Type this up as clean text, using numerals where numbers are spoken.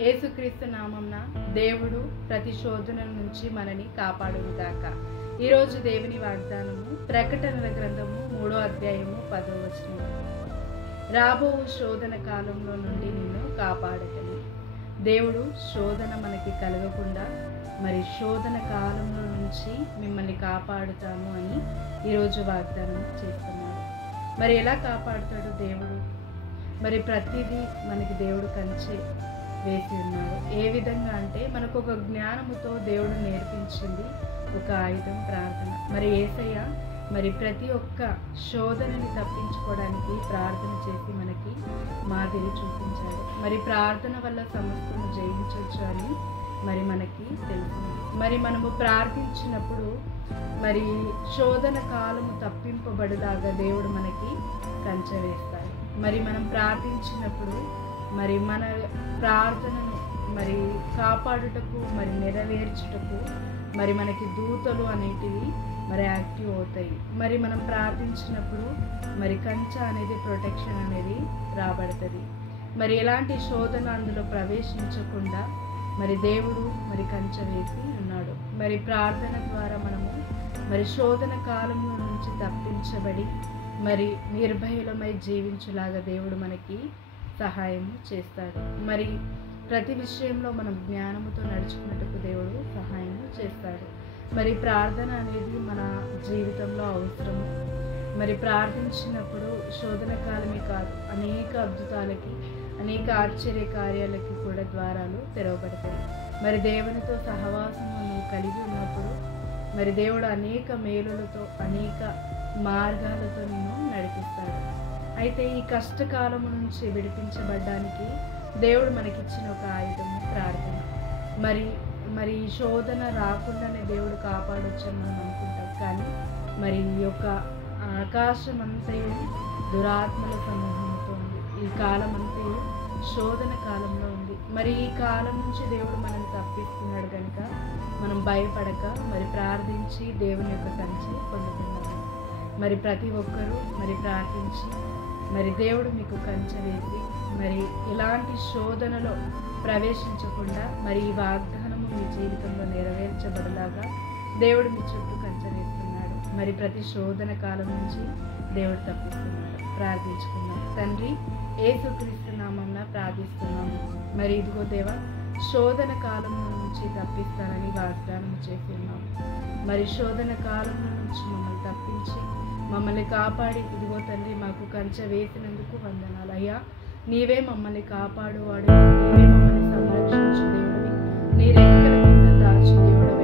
యేసుక్రీస్తు నామమున దేవుడు ప్రతి శోధన నుంచి మనని కాపాడునుగాక. ఈరోజు దేవుని వాగ్దానము ప్రకటనల గ్రంథము 3వ అధ్యాయము 10వ వచనం. రాబో శోధన కాలంలో నుండి నిన్ను కాపాడతని. దేవుడు శోధన మనకి కలగకుండా మరి శోధన కాలంలో నుంచి మిమ్మల్ని కాపాడుతాము అని ఈరోజు వాగ్దానం చేస్తున్నాడు. మరి ఎలా కాపాడుతాడు దేవుడు? మరి ప్రతిదీ మనకి దేవుడు కంచె వేసి ఉన్నాడు. ఏ విధంగా అంటే మనకు ఒక జ్ఞానముతో దేవుడు నేర్పించింది ఒక ఆయుధం ప్రార్థన. మరి యేసయ్య మరి ప్రతి ఒక్క శోధనని తప్పించుకోవడానికి ప్రార్థన చేసి మనకి మాదిరి చూపించాడు. మరి ప్రార్థన వల్ల సమస్యను జయించవచ్చు అని మరి మనకి తెలుసు. మరి మనము ప్రార్థించినప్పుడు మరి శోధన కాలము తప్పింపబడులాగా దేవుడు మనకి కంచె వేస్తాడు. మరి మనం ప్రార్థించినప్పుడు మరి మన ప్రార్థనను మరి కాపాడుటకు మరి నెరవేర్చుటకు మరి మనకి దూతలు అనేటివి మరి యాక్టివ్ అవుతాయి. మరి మనం ప్రార్థించినప్పుడు మరి కంచె అనేది ప్రొటెక్షన్ అనేది రాబడుతుంది. మరి ఎలాంటి శోధన అందులో ప్రవేశించకుండా మరి దేవుడు మరి కంచె వేసి ఉన్నాడు. మరి ప్రార్థన ద్వారా మనము మరి శోధన కాలంలో నుంచి తప్పించబడి మరి నిర్భయులమై జీవించులాగా దేవుడు మనకి సహాయం చేస్తాడు. మరి ప్రతి విషయంలో మనం జ్ఞానముతో నడుచుకున్నట్టుకు దేవుడు సహాయం చేస్తాడు. మరి ప్రార్థన అనేది మన జీవితంలో అవసరము. మరి ప్రార్థించినప్పుడు శోధన కాలమే కాదు, అనేక అద్భుతాలకి అనేక ఆశ్చర్య కార్యాలకి కూడా ద్వారాలు తెరవబడతాయి. మరి దేవునితో సహవాసము నువ్వు కలిగి ఉన్నప్పుడు మరి దేవుడు అనేక మేలులతో అనేక మార్గాలతో నిన్ను నడిపిస్తాడు. అయితే ఈ కష్టకాలము నుంచి విడిపించబడ్డానికి దేవుడు మనకిచ్చిన ఒక ఆయుధము ప్రార్థన. మరి ఈ శోధన రాకుండానే దేవుడు కాపాడొచ్చని మనం అనుకుంటాం. కానీ మరి ఈ యొక్క ఆకాశం అంతయు దురాత్మల సమూహంతో ఉంది. ఈ కాలం అంతయు శోధన కాలంలో ఉంది. మరి ఈ కాలం నుంచి దేవుడు మనం తప్పిస్తున్నాడు కనుక మనం భయపడక మరి ప్రార్థించి దేవుని యొక్క కంచె పొందుతున్నాము. మరి ప్రతి ఒక్కరూ మరి ప్రార్థించి మరి దేవుడు మీకు కంచె వేసి మరి ఇలాంటి శోధనలో ప్రవేశించకుండా మరి ఈ వాగ్దానము మీ జీవితంలో నెరవేర్చబడలాగా దేవుడు మీ చుట్టూ కంచె వేస్తున్నాడు. మరి ప్రతి శోధన కాలం నుంచి దేవుడు తప్పిస్తున్నాడు. ప్రార్థించుకున్నాం. తండ్రి, యేసుక్రీస్తు నామమున ప్రార్థిస్తున్నాము. మరి ఇదిగో దేవా, శోధన కాలం నుంచి తప్పిస్తానని వాగ్దానం చేసి ఉన్నాము. మరి శోధన కాలం నుంచి మమ్మల్ని తప్పించి మమ్మల్ని కాపాడి ఇదిగో తండ్రి మాకు కంచె వేసినందుకు వందనాలు. అయ్యా, నీవే మమ్మల్ని కాపాడువాడు, నీవే మమ్మల్ని సంరక్షించు దేవుడివి, నీ రెక్కల కింద దాచు దేవుడు.